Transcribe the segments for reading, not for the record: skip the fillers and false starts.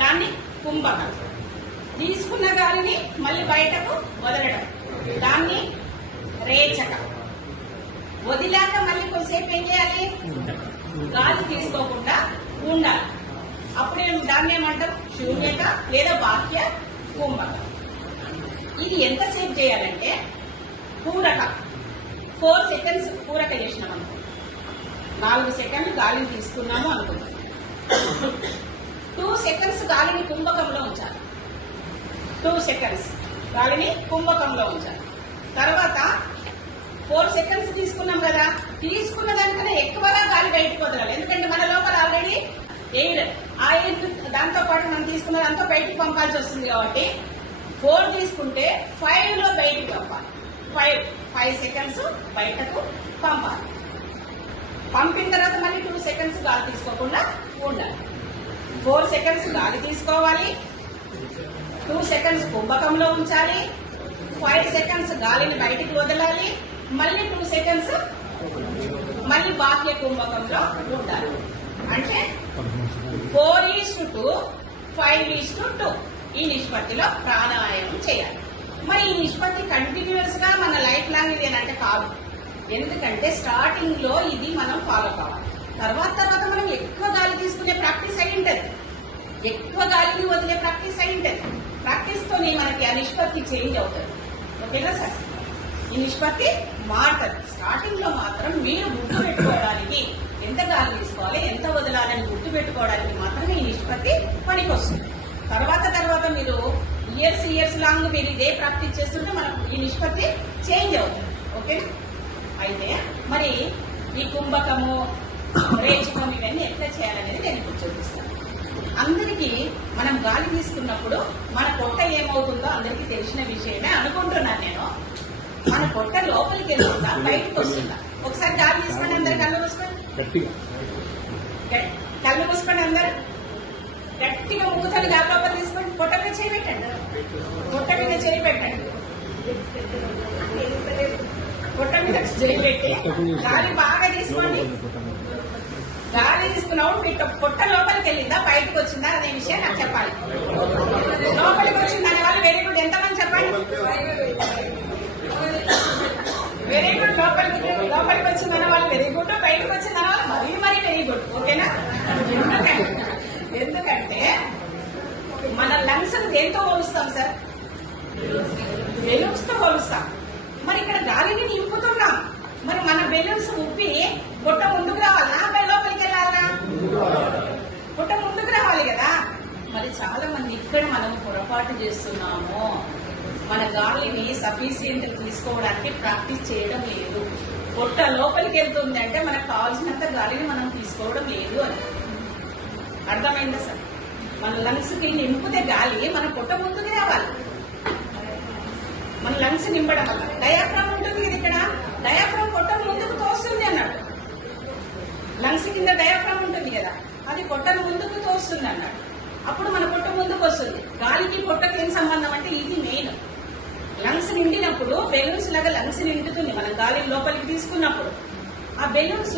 దాన్ని కుంభకం. తీసుకున్న గాలిని మళ్ళీ బయటకు వదలడం, దాన్ని రేచకం. వదిలాక మళ్ళీ కొద్దిసేపు ఏం చేయాలి? గాలి తీసుకోకుండా ఉండాలి. అప్పుడే దాన్ని ఏమంటాం? శూన్యక లేదా బాహ్య కుంభకం. ఇది ఎంతసేపు చేయాలంటే పూరక 4 సెకండ్స్ పూరక చేసినాం అనుకో, 4 సెకండ్లు గాలిని తీసుకున్నాము అనుకుంటాం. 2 సెకండ్స్ గాలిని కుంభకంలో ఉంచాలి. 2 సెకండ్స్ గాలిని కుంభకంలో ఉంచాలి. తర్వాత 4 సెకండ్స్ తీసుకున్నాం కదా, తీసుకున్న దానికన్నా ఎక్కువగా గాలి బయటకు వదలాలి. ఎందుకంటే మన లోపల ఆల్రెడీ ఎయిర్, ఆ ఎయిర్ దాంతో పాటు మనం తీసుకున్న దాంతో బయటకు పంపాల్సి వస్తుంది. కాబట్టి 4 తీసుకుంటే 5 లో బయటకు పంపాలి. 5 సెకండ్స్ బయటకు పంపాలి. పంపిన తర్వాత మళ్ళీ 2 సెకండ్స్ గాలి తీసుకోకుండా ఉండాలి. 4 సెకండ్స్ గాలి తీసుకోవాలి, 2 సెకండ్స్ కుంభకంలో ఉంచాలి, 5 సెకండ్స్ గాలిని బయటికి వదలాలి, మళ్ళీ 2 సెకండ్స్ మళ్ళీ బాహ్య కుంభకంలో ఉండాలి. అంటే 4:2, 5:2 ఈ నిష్పత్తిలో ప్రాణాయామం చేయాలి. మరి ఈ నిష్పత్తి కంటిన్యూస్ గా మన లైఫ్ లాంగ్ ఇదేనంటే కాదు. ఎందుకంటే స్టార్టింగ్ లో ఇది మనం ఫాలో కావాలి. తర్వాత మనం ఎక్కువ గాలి తీసుకునే ప్రాక్టీస్ అయి ఉంటుంది, ఎక్కువ గాలిని వదిలే ప్రాక్టీస్ అయి ఉంటుంది. ప్రాక్టీస్ తోనే మనకి ఆ నిష్పత్తి చేంజ్ అవుతుంది. ఓకేనా సార్? ఈ నిష్పత్తి మారుతుంది. స్టార్టింగ్ లో మాత్రం మీరు గుర్తు పెట్టుకోవడానికి ఎంత గాలి తీసుకోవాలి, ఎంత వదలాలని గుర్తు పెట్టుకోవడానికి మాత్రమే ఈ నిష్పత్తి పనికి వస్తుంది. తర్వాత మీరు ఇయర్స్ లాంగ్ మీరు ఇదే ప్రాక్టీస్ చేస్తుంటే మనకు ఈ నిష్పత్తి చేంజ్ అవుతుంది. ఓకేనా? అయితే మరి ఈ కుంభకము, రేచకం ఇవన్నీ ఎట్లా చేయాలనేది నేను ఇప్పుడు చూపిస్తాను. అందరికీ మనం గాలి తీసుకున్నప్పుడు మన పొట్ట ఏమవుతుందో అందరికీ తెలిసిన విషయమే అనుకుంటున్నాను నేను. మన పొట్ట లోపలికి వెళ్తుందా, బయటకు వస్తుందా? ఒకసారి గాలి తీసుకోండి, అందరు కళ్ళు మూసుకోండి, కళ్ళు మూసుకోండి, అందరు గట్టిగా మూతలు గాలి లోపల తీసుకోండి. పొట్ట మీద చేయి పెట్టండి, పొట్ట మీద చేయి పెట్టండి, పొట్ట మీద చేయి పెట్టి గాలి బాగా తీసుకోండి. గాలి తీసుకున్నప్పుడు మీ పొట్ట లోపలికి వెళ్ళిందా, బయటకు వచ్చిందా అనే విషయం నాకు చెప్పాలి. లోపలికి వచ్చింది అనే వాళ్ళు వెరీ గుడ్. ఎంతమంది చెప్పండి? Very good. లోపలికి వచ్చిందన్న వాళ్ళు వెరీ గుడ్, బయటకు వచ్చిందన్న వాళ్ళు మరీ వెరీ గుడ్. ఓకేనా? ఎందుకంటే మన లంగ్స్ దేంతో పోలుస్తాం సార్? బెలూన్స్ తో పోలుస్తాం. మరి ఇక్కడ గాలిని నింపుతున్నాం. మరి మన బెలూన్స్ ఉప్పి పొట్ట ముందుకు రావాలా, లోపలికి వెళ్ళాలా? పొట్ట ముందుకు రావాలి కదా. మరి చాలా మంది ఇక్కడ మనం పొరపాటు చేస్తున్నాము. మన గాలిని సఫిషియెంట్ తీసుకోవడానికి ప్రాక్టీస్ చేయడం లేదు. పొట్ట లోపలికి వెళ్తుంది అంటే మనకు కావాల్సినంత గాలిని మనం తీసుకోవడం లేదు అని అర్థమైందా సార్? మన లంగ్స్ కి నింపితే గాలి మన పొట్ట ముందుకు రావాలి. మన లంగ్స్ నింపడం వల్ల డయాఫ్రామ్ ఉంటుంది కదా, ఇక్కడ డయాఫ్రామ్ పొట్ట ముందుకు తోస్తుంది అన్నాడు. లంగ్స్ కింద డయాఫ్రామ్ ఉంటుంది కదా, అది పొట్టను ముందుకు తోస్తుంది అన్నాడు. అప్పుడు మన పొట్ట ముందుకు వస్తుంది. గాలికి పొట్టకి ఏం సంబంధం అంటే ఇది మెయిన్. లంగ్స్ నిండినప్పుడు బెలూన్స్ లాగా లంగ్స్ నిండుతుంది. మనం గాలి లోపలికి తీసుకున్నప్పుడు ఆ బెలూన్స్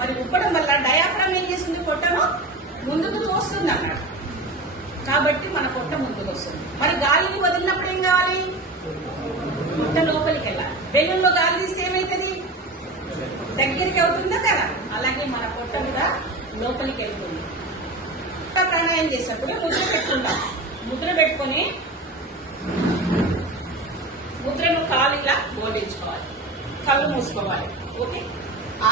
మరి ఉప్పడం వల్ల డయాఫ్రామ్ ఏం చేస్తుంది? పొట్టను ముందుకు తోస్తుంది అన్నాడు. కాబట్టి మన పొట్ట ముందుకు వస్తుంది. మరి గాలిని వదిలినప్పుడు ఏం కావాలి? పొట్ట లోపలికి వెళ్ళాలి. బెలూన్ లో గాలి తీస్తే ఏమైతుంది? దగ్గరికి అవుతుందా కదా? అలాగే మన పొట్ట కూడా లోపలికి వెళ్తుంది. ప్రాణాయామం చేసినప్పుడు ముద్ర పెట్టుకుంటాం. ముద్ర పెట్టుకుని ముద్రను కాలు ఇలా బోధించుకోవాలి, కళ్ళు మూసుకోవాలి. ఓకే?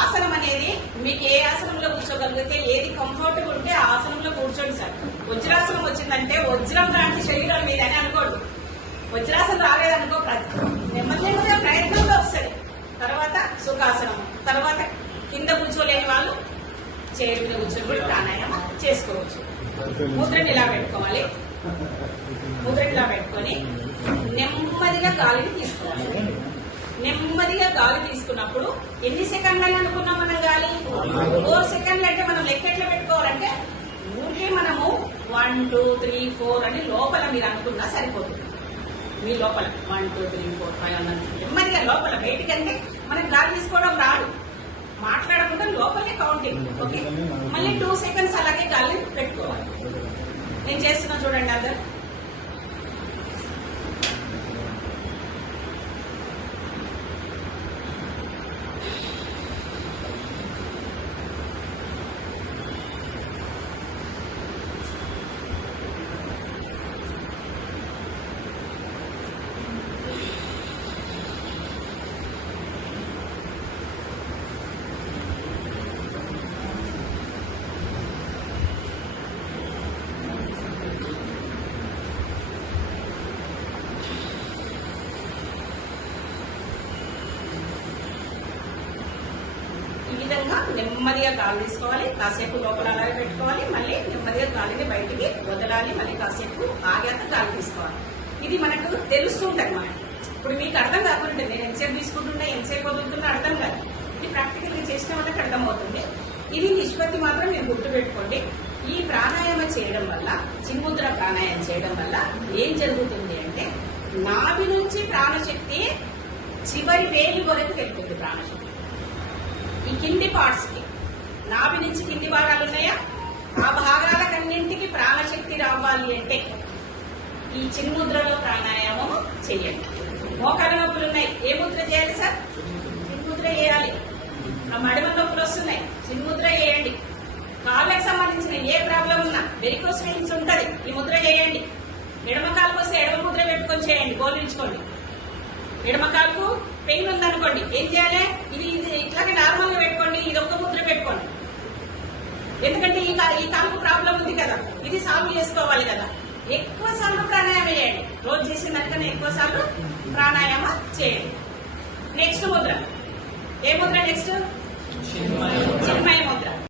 ఆసనం అనేది మీకు ఏ ఆసనంలో కూర్చోగలిగితే, ఏది కంఫర్టబుల్ ఉంటే ఆ ఆసనంలో కూర్చోండి సార్. వజ్రాసనం వచ్చిందంటే వజ్రం లాంటి శరీరం మీద అని అనుకోండి. వజ్రాసనం రాలేదనుకో, నెమ్మదిగా ప్రయత్నంలో వస్తుంది. తర్వాత సుఖాసనం, తర్వాత కింద కూర్చోలేని వాళ్ళు చైర్ మీద కూర్చొని కూడా ప్రాణాయామం చేసుకోవచ్చు. ముద్రని ఇలా పెట్టుకోవాలి. ముద్రని ఇలా పెట్టుకొని నెమ్మదిగా గాలిని తీసుకోవాలి. నెమ్మదిగా గాలి తీసుకున్నప్పుడు ఎన్ని సెకండ్లు అనుకున్నాం మనం? గాలి 4 సెకండ్లు. అంటే మనం లెక్క ఎట్లా పెట్టుకోవాలంటే ఊరికే మనము 1 2 3 4 అని లోపల మీరు అనుకున్నా సరిపోతుంది. మీ లోపల 1 2 3 4 5 అన్నది నెమ్మదిగా లోపల. బయటికంటే మనకు గాలి తీసుకోవడం రాదు, మాట్లాడకుండా లోపలే కౌంటింగ్. ఓకే? మళ్ళీ 2 సెకండ్స్ అలాగే గాలి పెట్టుకోవాలి. నేను చేస్తున్నా చూడండి అందరు. ఈ విధంగా నెమ్మదిగా గాలి తీసుకోవాలి, కాసేపు లోపల అలాగే పెట్టుకోవాలి, మళ్ళీ నెమ్మదిగా గాలిని బయటికి వదలాలి, మళ్ళీ కాసేపు ఆగాక గాలి తీసుకోవాలి. ఇది మనకు తెలుస్తుంటది. మనకి ఇప్పుడు మీకు అర్థం కాకుండా నేను ఎంతసేపు తీసుకుంటున్నా ఎంతసేపు వదులుతున్నా అర్థం కాదు. ఇది ప్రాక్టికల్ గా చేసిన వాళ్ళకి అర్థమవుతుంది. ఇది నిష్పత్తి మాత్రం మీరు గుర్తుపెట్టుకోండి. ఈ ప్రాణాయామం చేయడం వల్ల, చిన్ముద్ర ప్రాణాయామం చేయడం వల్ల ఏం జరుగుతుంది అంటే నాభి నుంచి ప్రాణశక్తి చివరి వేలు వరకు వెళ్తుంది. ప్రాణశక్తి ఈ కింది పార్ట్స్ కి, నాభి నుంచి కింది భాగాలు ఉన్నాయా, ఆ భాగాలకన్నింటికి ప్రాణశక్తి రావాలి అంటే ఈ చిన్ముద్రలో ప్రాణాయామం చేయండి. మోకాల నొప్పులు ఉన్నాయి, ఏ ముద్ర చేయాలి సార్? చిన్ముద్ర చేయాలి. ఆ మడిమ నొప్పులు వస్తున్నాయి, చిన్ముద్ర చేయండి. కాళ్ళకి సంబంధించిన ఏ ప్రాబ్లం ఉన్నా, వెరికోస్ వెయిన్స్ ఉంటది, ఈ ముద్ర చేయండి. ఎడమ కాలుకు వస్తే ఎడమ ముద్ర పెట్టుకొని చేయండి, గోలించుకోండి. ఎడమ కాలుకు పెయిన్ ఉందనుకోండి, ఏం చేయాలి? ఇది ఇట్లాగే నార్మల్ గా పెట్టుకోండి, ఇది ఒక్క ముద్ర పెట్టుకోండి. ఎందుకంటే ఈ కాలుకు ప్రాబ్లం ఉంది కదా, ఇది సాల్వ్ చేసుకోవాలి కదా. ఎక్కువ సార్లు ప్రాణాయామం చేయండి, రోజు చేసిన దానికన్నా ఎక్కువ సార్లు ప్రాణాయామం చేయండి. నెక్స్ట్ ముద్ర, ఏ ముద్ర నెక్స్ట్? చిన్మయ ముద్ర.